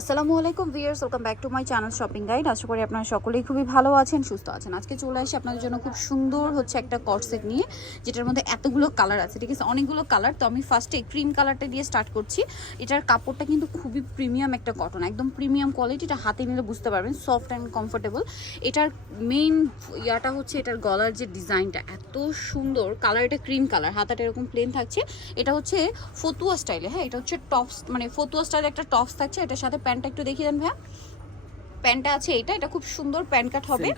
আসসালামু আলাইকুম viewers welcome back to my channel shopping guide. আশা করি আপনারা সকলেই খুবই ভালো আছেন, সুস্থ আছেন। আজকে চলে আসি আপনাদের জন্য খুব সুন্দর হচ্ছে একটা কটসেট নিয়ে, যেটার মধ্যে এতগুলো কালার আছে। ঠিক আছে, অনেকগুলো কালার তো আমি ফার্স্টে ক্রিম কালারটা দিয়ে স্টার্ট করছি। এটার কাপড়টা কিন্তু খুবই প্রিমিয়াম একটা কটন একদম প্রিমিয়াম কোয়ালিটি এটা হাতে নিলে বুঝতে পারবেন সফট অ্যান্ড কমফোর্টেবল এটার মেইন ইয়াটা হচ্ছে এটার গলার যে ডিজাইনটা এত সুন্দর। কালার এটা ক্রিম কালার হাতাটা এরকম প্লেন থাকছে। এটা হচ্ছে ফতুয়া স্টাইলে হ্যাঁ এটা হচ্ছে টপস মানে ফতুয়া স্টাইলে একটা টপস থাকছে। এটার সাথে প্যান্টটা একটু দেখিয়ে দেন ভাইয়া। প্যান্টটা আছে এটা এটা খুব সুন্দর প্যান্ট কাট হবে।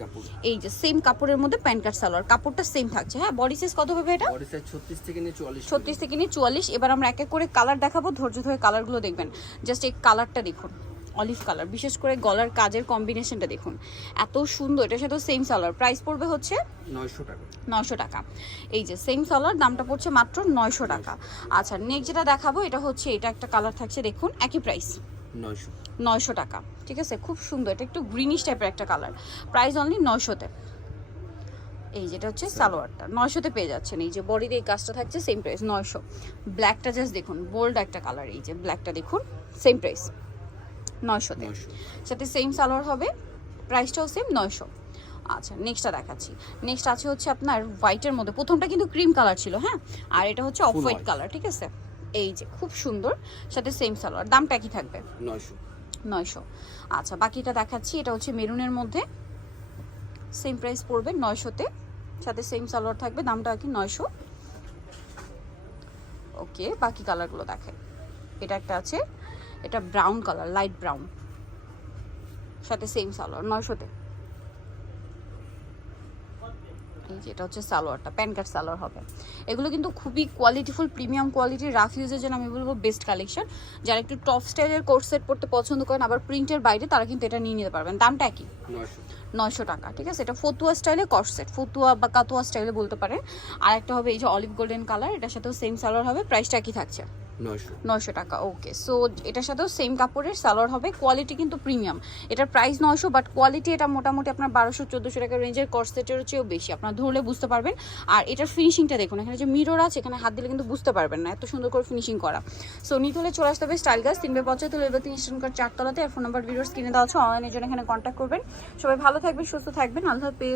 এই যে সেম কাপড়ের মধ্যে প্যান্ট কাট সালোয়ার কাপড়টা সেম থাকছে। হ্যাঁ বডি সাইজ কত হবে এটা বডি সাইজ 36 থেকে নিয়ে 44 ছত্রিশ থেকে নিয়ে চুয়াল্লিশ। এবার আমরা এক এক করে কালার দেখাবো ধৈর্য ধরে কালারগুলো দেখবেন। জাস্ট এই কালারটা দেখুন অলিভ কালার বিশেষ করে গলার কাজের কম্বিনেশনটা দেখুন। এত সুন্দর এটার সাথে সেম সালোয়ার। প্রাইস পড়বে হচ্ছে 900 টাকা। নয়শো টাকা। এই যে সেম সালোয়ার দামটা পড়ছে মাত্র নয়শো টাকা। আচ্ছা নেক্সট যেটা দেখাবো এটা হচ্ছে এটা একটা কালার থাকছে দেখুন একই প্রাইস 900 নয়শো। টাকা ঠিক আছে? খুব সুন্দর এটা একটু গ্রিনিশ টাইপের একটা কালার প্রাইস অনলি নয়শোতে। এই যেটা হচ্ছে সালোয়ারটা নয়শোতে পেয়ে যাচ্ছেন। এই যে বডিতে এই কাজটা থাকছে সেম প্রাইস নয়শো। ব্ল্যাকটা জাস্ট দেখুন বোল্ড একটা কালার এই যে ব্ল্যাকটা দেখুন সেম প্রাইস নয়শোতে। 900 সাথে সেম সালোয়ার হবে প্রাইসটাও সেম নয়শো। আচ্ছা নেক্সটটা দেখাচ্ছি। নেক্সট আছে হচ্ছে আপনার হোয়াইটের মধ্যে প্রথমটা কিন্তু ক্রিম কালার ছিল হ্যাঁ? আর এটা হচ্ছে অফ হোয়াইট কালার ঠিক আছে? এই যে খুব সুন্দর সাথে সেম সালোয়ার দামটা কি থাকবে? 900 নয়শো। আচ্ছা বাকিটা দেখাচ্ছি। এটা হচ্ছে মেরুনের মধ্যে। সেম প্রাইস পড়বে নয়শোতে। সাথে সেম সালোয়ার থাকবে দামটা আর কি নয়শো। ওকে বাকি কালারগুলো দেখাই। এটা একটা আছে এটা ব্রাউন কালার লাইট ব্রাউন সাথে সেম সালোয়ার নয়শোতে। এই যে এটা হচ্ছে সালোয়ারটা প্যান কাট সালোয়ার হবে। এগুলো কিন্তু খুবই কোয়ালিটিফুল প্রিমিয়াম কোয়ালিটির রাফ ইউজের জন্য আমি বলব বেস্ট কালেকশন যারা একটু টপ স্টাইলের কোর্স সেট পড়তে পছন্দ করেন আবার প্রিন্টের বাইরে তারা কিন্তু এটা নিয়ে নিতে পারবেন। দামটা একই। 900 নয়শো টাকা ঠিক আছে? এটা ফতুয়া স্টাইলে সেট ফতুয়া বা কাতুয়া স্টাইলে বলতে পারেন। আর একটা হবে এই যে অলিভ গোল্ডেন কালার এটার সাথেও সেম সালোয়ার হবে প্রাইসটা কি থাকছে। 900 নয়শো। টাকা ওকে সো এটার সাথেও সেম কাপড়ের সালোয়ার হবে কোয়ালিটি কিন্তু প্রিমিয়াম এটার প্রাইস নয়শো বাট কোয়ালিটি এটা মোটামুটি আপনার বারোশো, চোদ্দোশো টাকা রেঞ্জের কর্সেটের চেয়েও বেশি। আপনার ধরলে বুঝতে পারবেন। আর এটার ফিনিশিংটা দেখুন, এখানে যে মিরর আছে, এখানে হাত দিলে কিন্তু বুঝতে পারবেন না, এত সুন্দর করে ফিনিশিং করা। সো নিতে হলে চলে আসতে হবে স্টাইল গাছ তিনবে পঁচাত্তর এবার তিন স্টেশন চারতলাতে। আর ফোন নাম্বার ভিডিওস কিনে দেওয়া আছে অনলাইনের জন্য এখানে কন্ট্যাক্ট করবেন। সবাই ভালো থাকবেন, সুস্থ থাকবেন। আল্লাহ হাফেজ।